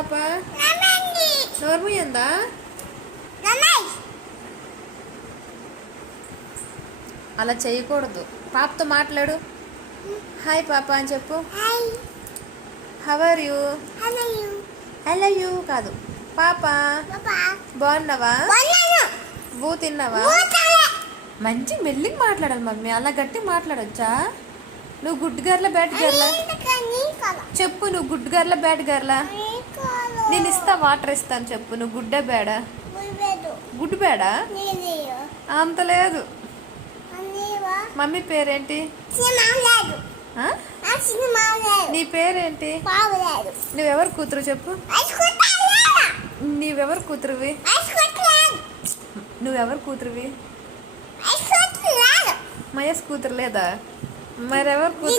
పాప నోర్మయ్యందా అలా చేయకూడదు. పాపతో మాట్లాడు. హాయ్ పాప అని చెప్పు. How are you? Hello you కాదు, పాప బాగున్నావా? బూ తిన్నావా? మంచి మెల్లిగా మాట్లాడాలి మమ్మీ, అలా గట్టి మాట్లాడొచ్చా? నువ్వు గుడ్ గర్లా బ్యాడ్ గర్లా చెప్పు. నువ్వు గుడ్ గర్లా బ్యాడ్ గర్లా? నేను ఇస్తా, వాటర్ ఇస్తాను చెప్పు. నువ్వు గుడ్డా బ్యాడా? గుడ్ బ్యాడా? అంత లేదు. మమ్మీ పేరేంటి? నీ పేరేంటి? నువ్వెవరు కూతురు చెప్పు. నువ్వెవరు కూతురువి? నువ్వెవరు కూతురువి? మహేష్ కూతురు లేదా? మరెవరు కూతురు?